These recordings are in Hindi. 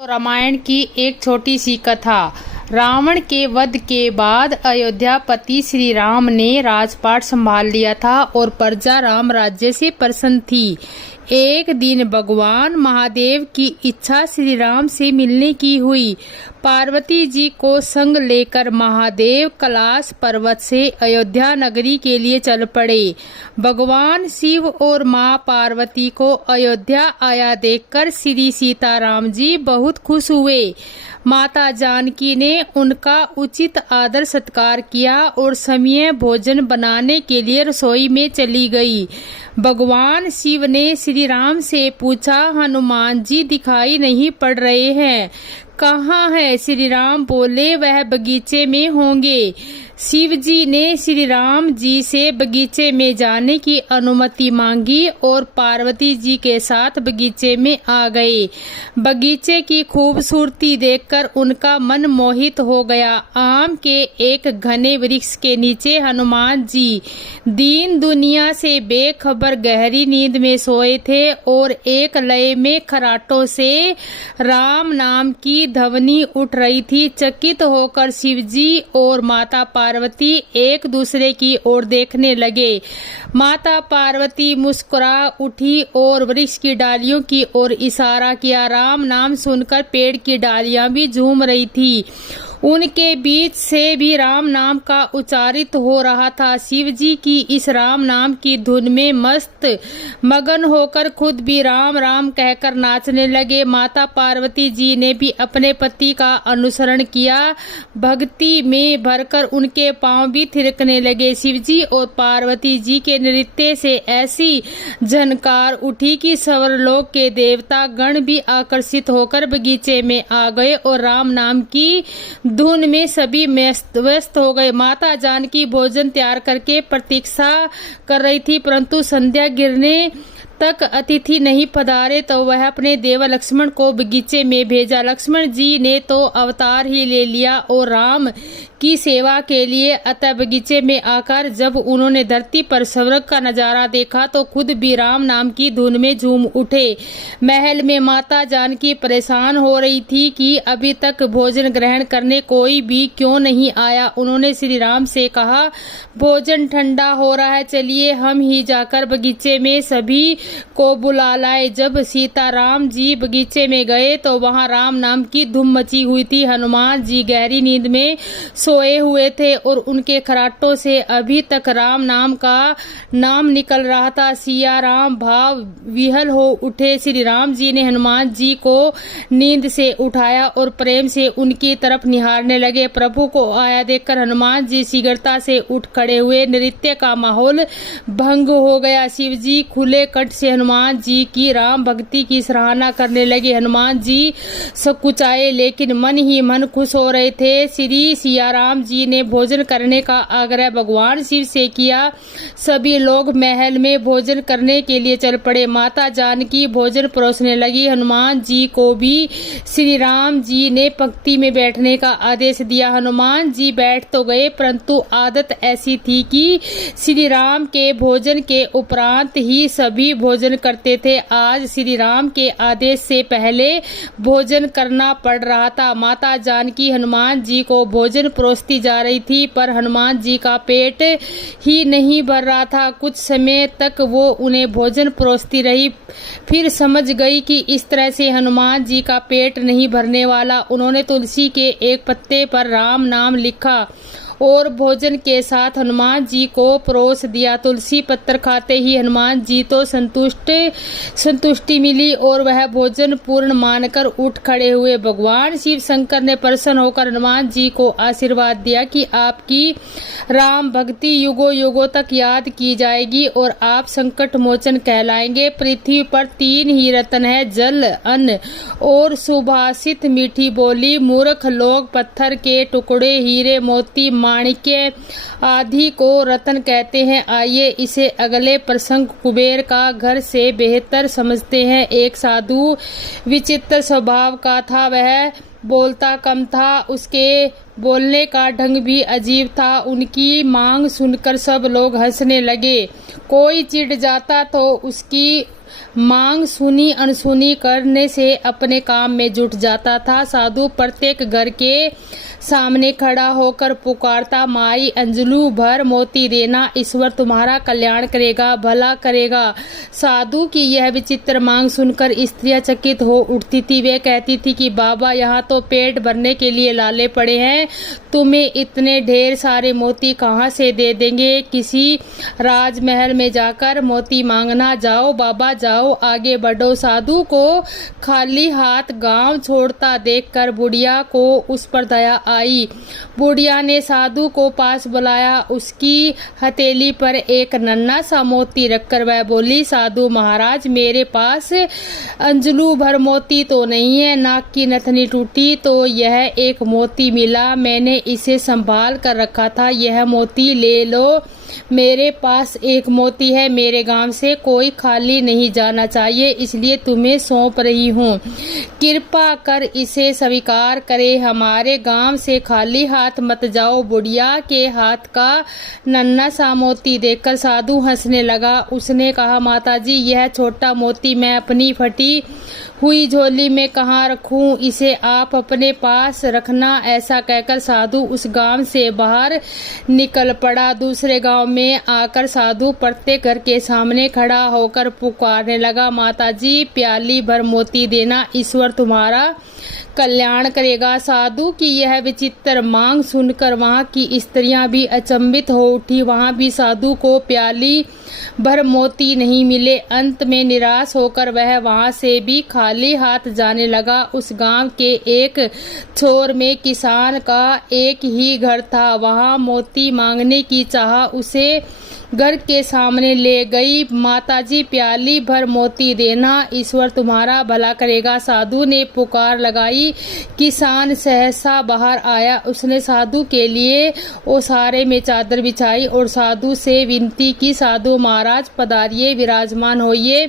रामायण की एक छोटी सी कथा। रावण के वध के बाद अयोध्यापति श्री राम ने राजपाट संभाल लिया था और प्रजा राम राज्य से प्रसन्न थी। एक दिन भगवान महादेव की इच्छा श्री राम से मिलने की हुई। पार्वती जी को संग लेकर महादेव कैलाश पर्वत से अयोध्या नगरी के लिए चल पड़े। भगवान शिव और मां पार्वती को अयोध्या आया देखकर श्री सीताराम जी बहुत खुश हुए। माता जानकी ने उनका उचित आदर सत्कार किया और समय भोजन बनाने के लिए रसोई में चली गई। भगवान शिव ने श्री राम से पूछा, हनुमान जी दिखाई नहीं पड़ रहे हैं, कहाँ है? श्री राम बोले, वह बगीचे में होंगे। शिव जी ने श्री राम जी से बगीचे में जाने की अनुमति मांगी और पार्वती जी के साथ बगीचे में आ गए। बगीचे की खूबसूरती देखकर उनका मन मोहित हो गया। आम के एक घने वृक्ष के नीचे हनुमान जी दीन दुनिया से बेखबर गहरी नींद में सोए थे और एक लय में खराटों से राम नाम की ध्वनि उठ रही थी। चकित होकर शिव जी और माता पार्वती एक दूसरे की ओर देखने लगे। माता पार्वती मुस्कुरा उठी और वृक्ष की डालियों की ओर इशारा किया। राम नाम सुनकर पेड़ की डालियां भी झूम रही थी। उनके बीच से भी राम नाम का उच्चारित हो रहा था। शिव जी की इस राम नाम की धुन में मस्त मगन होकर खुद भी राम राम कहकर नाचने लगे। माता पार्वती जी ने भी अपने पति का अनुसरण किया। भक्ति में भरकर उनके पांव भी थिरकने लगे। शिव जी और पार्वती जी के नृत्य से ऐसी झनकार उठी कि स्वर्गलोक के देवता गण भी आकर्षित होकर बगीचे में आ गए और राम नाम की धुन में सभी व्यस्त हो गए। माता जानकी भोजन तैयार करके प्रतीक्षा कर रही थी, परंतु संध्या गिरने तक अतिथि नहीं पधारे तो वह अपने देवर लक्ष्मण को बगीचे में भेजा। लक्ष्मण जी ने तो अवतार ही ले लिया और राम की सेवा के लिए अतः बगीचे में आकर जब उन्होंने धरती पर स्वर्ग का नजारा देखा तो खुद भी राम नाम की धुन में झूम उठे। महल में माता जानकी परेशान हो रही थी कि अभी तक भोजन ग्रहण करने कोई भी क्यों नहीं आया। उन्होंने श्री राम से कहा, भोजन ठंडा हो रहा है, चलिए हम ही जाकर बगीचे में सभी को बुला लाए। जब सीताराम जी बगीचे में गए तो वहां राम नाम की धूम मची हुई थी। हनुमान जी गहरी नींद में सोए हुए थे और उनके खराटों से अभी तक राम नाम का नाम निकल रहा था। सिया राम भाव विहल हो उठे। श्री राम जी ने हनुमान जी को नींद से उठाया और प्रेम से उनकी तरफ निहारने लगे। प्रभु को आया देखकर हनुमान जी शीघ्रता से उठ खड़े हुए। नृत्य का माहौल भंग हो गया। शिव जी खुले कंठ से हनुमान जी की राम भक्ति की सराहना करने लगे। हनुमान जी सकुचाए लेकिन मन ही मन खुश हो रहे थे। श्री सिया राम जी ने भोजन करने का आग्रह भगवान शिव से किया। सभी लोग महल में भोजन करने के लिए चल पड़े। माता जानकी भोजन परोसने लगी। हनुमान जी को भी श्री राम जी ने पंक्ति में बैठने का आदेश दिया। हनुमान जी बैठ तो गए, परंतु आदत ऐसी थी कि श्री राम के भोजन के उपरांत ही सभी भोजन करते थे। आज श्री राम के आदेश से पहले भोजन करना पड़ रहा था। माता जानकी हनुमान जी को भोजन परोसती जा रही थी, पर हनुमान जी का पेट ही नहीं भर रहा था। कुछ समय तक वो उन्हें भोजन परोसती रही, फिर समझ गई कि इस तरह से हनुमान जी का पेट नहीं भरने वाला। उन्होंने तुलसी के एक पत्ते पर राम नाम लिखा और भोजन के साथ हनुमान जी को परोस दिया। तुलसी पत्र खाते ही हनुमान जी तो संतुष्टि मिली और वह भोजन पूर्ण मानकर उठ खड़े हुए। भगवान शिव शंकर ने प्रसन्न होकर हनुमान जी को आशीर्वाद दिया कि आपकी राम भक्ति युगों युगों तक याद की जाएगी और आप संकट मोचन कहलाएंगे। पृथ्वी पर 3 ही रत्न है, जल, अन्न और सुभाषित मीठी बोली। मूर्ख लोग पत्थर के टुकड़े, हीरे, मोती, माणिक्य आदि को रत्न कहते हैं। आइए इसे अगले प्रसंग कुबेर का घर से बेहतर समझते हैं। एक साधु विचित्र स्वभाव का था। वह बोलता कम था, उसके बोलने का ढंग भी अजीब था। उनकी मांग सुनकर सब लोग हंसने लगे। कोई चिढ़ जाता तो उसकी मांग सुनी अनसुनी करने से अपने काम में जुट जाता था। साधु प्रत्येक घर के सामने खड़ा होकर पुकारता, माई अंजलू भर मोती देना, ईश्वर तुम्हारा कल्याण करेगा, भला करेगा। साधु की यह विचित्र मांग सुनकर स्त्रियां चकित हो उठती थी। वे कहती थी कि बाबा, यहाँ तो पेट भरने के लिए लाले पड़े हैं, तुम्हें इतने ढेर सारे मोती कहाँ से दे देंगे? किसी राजमहल में जाकर मोती मांगना। जाओ बाबा जाओ, आगे बढ़ो। साधु को खाली हाथ गांव छोड़ता देखकर बुढ़िया को उस पर दया आई। बुढ़िया ने साधु को पास बुलाया। उसकी हथेली पर एक नन्हा सा मोती रखकर वह बोली, साधु महाराज, मेरे पास अंजलू भर मोती तो नहीं है, नाक की नथनी टूटी तो यह एक मोती मिला, मैंने इसे संभाल कर रखा था, यह मोती ले लो। मेरे पास एक मोती है, मेरे गांव से कोई खाली नहीं जाना चाहिए, इसलिए तुम्हें सौंप रही हूँ, कृपा कर इसे स्वीकार करे, हमारे गांव से खाली हाथ मत जाओ। बुढ़िया के हाथ का नन्हा सा मोती देखकर साधु हंसने लगा। उसने कहा, माताजी, यह छोटा मोती मैं अपनी फटी हुई झोली में कहाँ रखूं, इसे आप अपने पास रखना। ऐसा कहकर साधु उस गांव से बाहर निकल पड़ा। दूसरे गांव में आकर साधु प्रत्येक घर के सामने खड़ा होकर पुकारने लगा, माताजी, प्याली भर मोती देना, ईश्वर तुम्हारा कल्याण करेगा। साधु की यह विचित्र मांग सुनकर वहां की स्त्रियां भी अचंभित हो उठी। वहां भी साधु को प्याली भर मोती नहीं मिले। अंत में निराश होकर वह वहां से भी खाली हाथ जाने लगा। उस गांव के एक छोर में किसान का एक ही घर था। वहां मोती मांगने की चाह उसे घर के सामने ले गई। माताजी, प्याली भर मोती देना, ईश्वर तुम्हारा भला करेगा। साधु ने पुकार लगाई। किसान सहसा बाहर आया। उसने साधु के लिए ओसारे में चादर बिछाई और साधु से विनती की, साधु महाराज पधारिए, विराजमान होइए।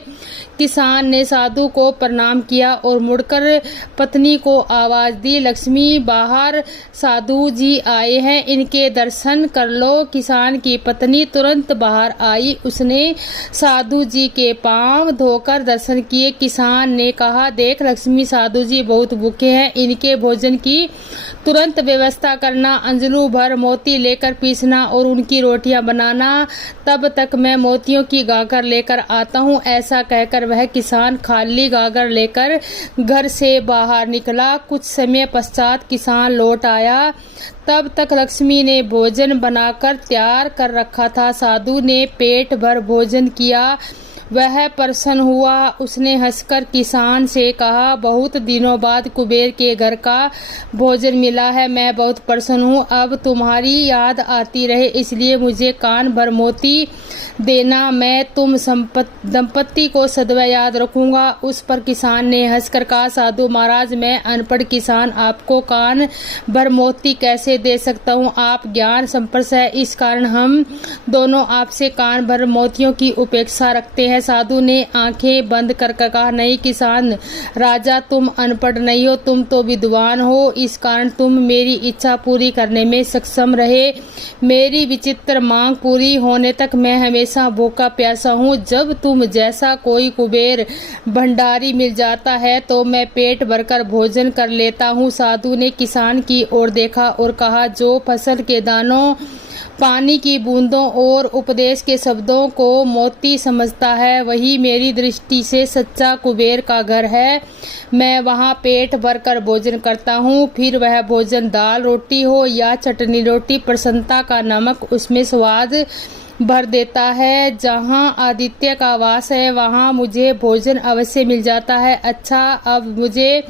किसान ने साधु को प्रणाम किया और मुड़कर पत्नी को आवाज दी, लक्ष्मी बाहर साधु जी आए हैं, इनके दर्शन कर लो। किसान की पत्नी तुरंत बाहर आई। उसने साधु जी के पांव धोकर दर्शन किए। किसान ने कहा, देख लक्ष्मी, साधु जी बहुत भूखे हैं, इनके भोजन की तुरंत व्यवस्था करना, अंजलू भर मोती लेकर पीसना और उनकी रोटियां बनाना, तब तक मैं मोतियों की गागर लेकर आता हूँ। ऐसा कहकर वह किसान खाली गागर लेकर घर से बाहर निकला। कुछ समय पश्चात किसान लौट आया। तब तक लक्ष्मी ने भोजन बनाकर तैयार कर रखा था। साधु ने पेट भर भोजन किया। वह प्रसन्न हुआ। उसने हंसकर किसान से कहा, बहुत दिनों बाद कुबेर के घर का भोजन मिला है, मैं बहुत प्रसन्न हूँ। अब तुम्हारी याद आती रहे इसलिए मुझे कान भर मोती देना, मैं तुम दंपत्ति को सदैव याद रखूंगा। उस पर किसान ने हंसकर कहा, साधु महाराज, मैं अनपढ़ किसान आपको कान भर मोती कैसे दे सकता हूँ, आप ज्ञान संपन्न है, इस कारण हम दोनों आपसे कान भर मोतियों की उपेक्षा रखते हैं। साधु ने आंखें बंद कर कहा, नहीं किसान राजा, तुम अनपढ़ नहीं हो, तुम तो विद्वान हो, इस कारण तुम मेरी इच्छा पूरी करने में सक्षम रहे। मेरी विचित्र मांग पूरी होने तक मैं हमेशा भूखा प्यासा हूँ। जब तुम जैसा कोई कुबेर भंडारी मिल जाता है तो मैं पेट भरकर भोजन कर लेता हूँ। साधु ने किसान की ओर देखा और कहा, जो फसल के दानों, पानी की बूंदों और उपदेश के शब्दों को मोती समझता है, वही मेरी दृष्टि से सच्चा कुबेर का घर है। मैं वहाँ पेट भरकर भोजन करता हूँ, फिर वह भोजन दाल रोटी हो या चटनी रोटी, प्रसन्नता का नमक उसमें स्वाद भर देता है। जहाँ आदित्य का वास है वहाँ मुझे भोजन अवश्य मिल जाता है। अच्छा, अब मुझे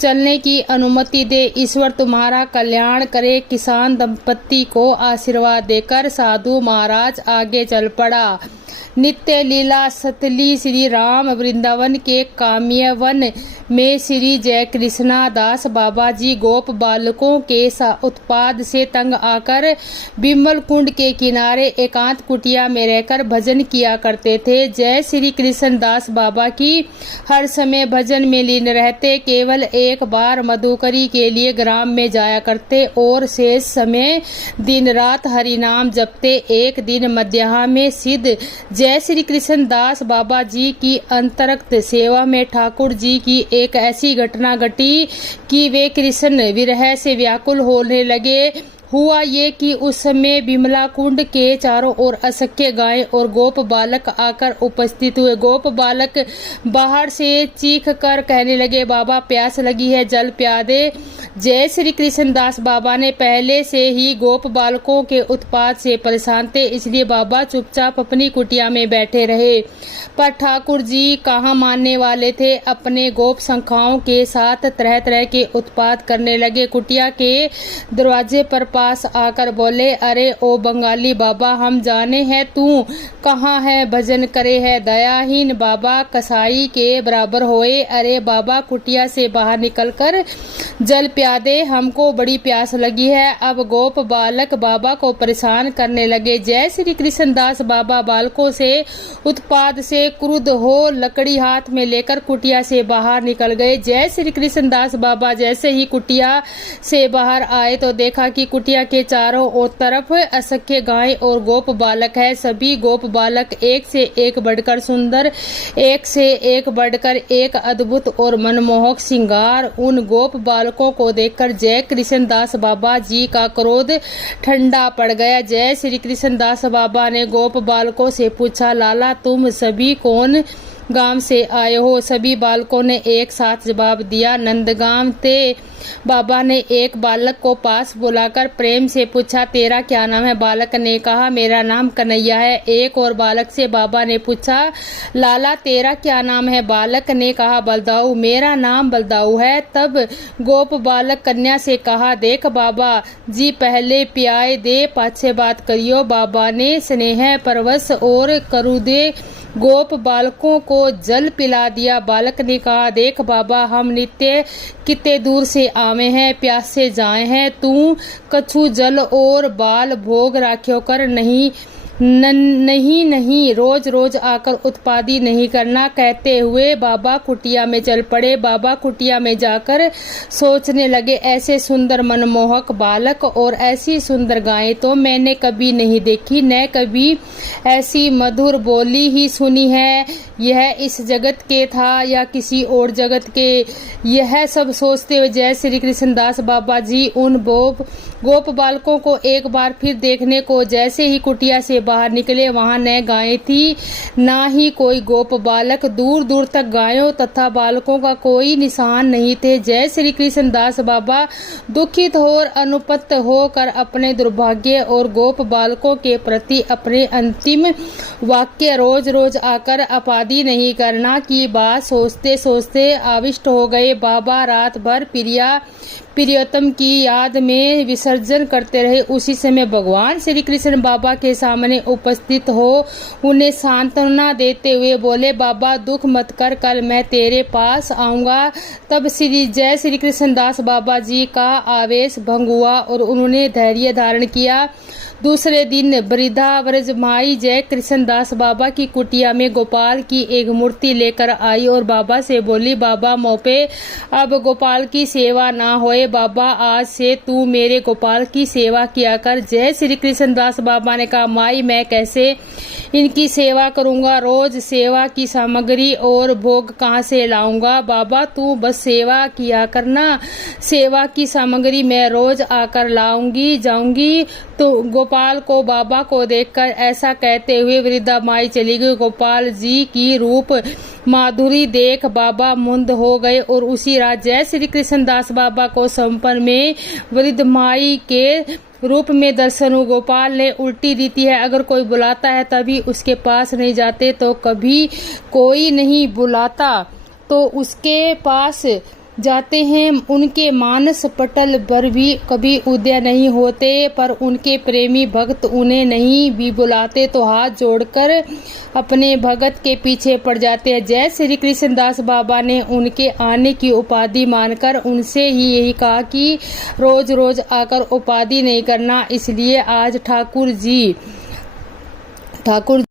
चलने की अनुमति दे, ईश्वर तुम्हारा कल्याण करे। किसान दंपत्ति को आशीर्वाद देकर साधु महाराज आगे चल पड़ा। नित्य लीला सतली श्री राम वृंदावन के काम्यवन में श्री जय कृष्णा दास बाबा जी गोप बालकों के उत्पाद से तंग आकर बिमल कुंड के किनारे एकांत कुटिया में रहकर भजन किया करते थे। जय श्री कृष्ण दास बाबा की हर समय भजन में लीन रहते। केवल एक बार मधुकरी के लिए ग्राम में जाया करते और शेष समय दिन रात हरि नाम जपते। एक दिन मध्याह्न में सिद्ध जय श्री कृष्ण दास बाबा जी की अंतरक्त सेवा में ठाकुर जी की एक ऐसी घटना घटी कि वे कृष्ण विरह से व्याकुल होने लगे। हुआ ये कि उस समय बिमला कुंड के चारों ओर असंख्य गायें और गोप बालक आकर उपस्थित हुए। गोप बालक बाहर से चीख कर कहने लगे, बाबा प्यास लगी है, जल पिला दे। जय श्री कृष्ण दास बाबा ने पहले से ही गोप बालकों के उत्पात से परेशान थे, इसलिए बाबा चुपचाप अपनी कुटिया में बैठे रहे। पर ठाकुर जी कहाँ मानने वाले थे, अपने गोप संख्याओं के साथ तरह तरह के उत्पात करने लगे। कुटिया के दरवाजे पर पास आकर बोले, अरे ओ बंगाली बाबा, हम जाने हैं तू कहाँ है, भजन करे है। दयाहीन बाबा कसाई के बराबर होए। अरे बाबा कुटिया से बाहर निकलकर जल पिला दे, हमको बड़ी प्यास लगी है। अब गोप बालक बाबा को परेशान करने लगे। जय श्री कृष्ण दास बाबा बालकों से उत्पाद से क्रुद्ध हो लकड़ी हाथ में लेकर कुटिया से बाहर निकल गए। जय श्री कृष्ण दास बाबा जैसे ही कुटिया से बाहर आए तो देखा कि कुटिया के चारों ओर तरफ असंख्य गाय और गोप बालक है। सभी गोप बालक एक से एक बढ़कर सुंदर, एक से एक बढ़कर एक अद्भुत और मनमोहक श्रृंगार। उन गोप बालकों को देखकर जय कृष्ण दास बाबा जी का क्रोध ठंडा पड़ गया। जय श्री कृष्ण दास बाबा ने गोप बालकों से पूछा, लाला तुम सभी कौन गांव से आए हो? सभी बालकों ने एक साथ जवाब दिया, नंदगांव थे। बाबा ने एक बालक को पास बुलाकर प्रेम से पूछा, तेरा क्या नाम है? बालक ने कहा, मेरा नाम कन्हैया है। एक और बालक से बाबा ने पूछा, लाला तेरा क्या नाम है? बालक ने कहा, बलदाऊ। मेरा नाम बलदाऊ है। तब गोप बालक कन्या से कहा, देख बाबा जी पहले पियाए दे, पाछे बात करियो। बाबा ने स्नेह परवश और करुदे गोप बालकों को जल पिला दिया। बालक ने कहा, देख बाबा हम नित्य कितने दूर से आवे हैं, प्यास से जाए हैं, तू कछु जल और बाल भोग राख्यो कर। नहीं रोज रोज आकर उत्पादी नहीं करना। कहते हुए बाबा कुटिया में चल पड़े। बाबा कुटिया में जाकर सोचने लगे, ऐसे सुंदर मनमोहक बालक और ऐसी सुंदर गायें तो मैंने कभी नहीं देखी, न कभी ऐसी मधुर बोली ही सुनी है। यह इस जगत के था या किसी और जगत के? यह सब सोचते हुए जय श्री कृष्ण दास बाबा जी उन गोप बालकों को एक बार फिर देखने को जैसे ही कुटिया से बाहर निकले, वहां न गायें थी ना ही कोई गोप बालक। दूर दूर तक गायों तथा बालकों का कोई निशान नहीं थे। जय श्री कृष्ण दास बाबा दुखित और अनुपत होकर अपने दुर्भाग्य और गोप बालकों के प्रति अपने अंतिम वाक्य रोज रोज आकर आपादी नहीं करना की बात सोचते सोचते आविष्ट हो गए। बाबा रात भर प्रियतम की याद में विसर्जन करते रहे। उसी समय भगवान श्री कृष्ण बाबा के सामने उपस्थित हो उन्हें सांत्वना देते हुए बोले, बाबा दुख मत कर, कल मैं तेरे पास आऊंगा। तब जय श्री कृष्ण दास बाबा जी का आवेश भंग हुआ और उन्होंने धैर्य धारण किया। दूसरे दिन वृद्धा व्रजमाई जय कृष्ण दास बाबा की कुटिया में गोपाल की एक मूर्ति लेकर आई और बाबा से बोली, बाबा मोपे अब गोपाल की सेवा ना होए, बाबा आज से तू मेरे गोपाल की सेवा किया कर। जय श्री कृष्ण दास बाबा ने कहा, माई मैं कैसे इनकी सेवा करूंगा, रोज सेवा की सामग्री और भोग कहाँ से लाऊंगा? बाबा तू बस सेवा किया करना, सेवा की सामग्री मैं रोज आकर लाऊंगी जाऊंगी। तो गोपाल को बाबा को देखकर ऐसा कहते हुए वृद्धा माई चली गई। गोपाल जी की रूप माधुरी देख बाबा मुंद हो गए और उसी रात जय श्री कृष्ण दास बाबा को संपन्न में वृद्ध माई के रूप में दर्शन हुए। गोपाल ने उल्टी रीति है, अगर कोई बुलाता है तभी उसके पास नहीं जाते, तो कभी कोई नहीं बुलाता तो उसके पास जाते हैं। उनके मानस पटल पर भी कभी उदय नहीं होते, पर उनके प्रेमी भक्त उन्हें नहीं भी बुलाते तो हाथ जोड़कर अपने भगत के पीछे पड़ जाते हैं। जय श्री कृष्ण दास बाबा ने उनके आने की उपाधि मानकर उनसे ही यही कहा कि रोज रोज आकर उपाधि नहीं करना। इसलिए आज ठाकुर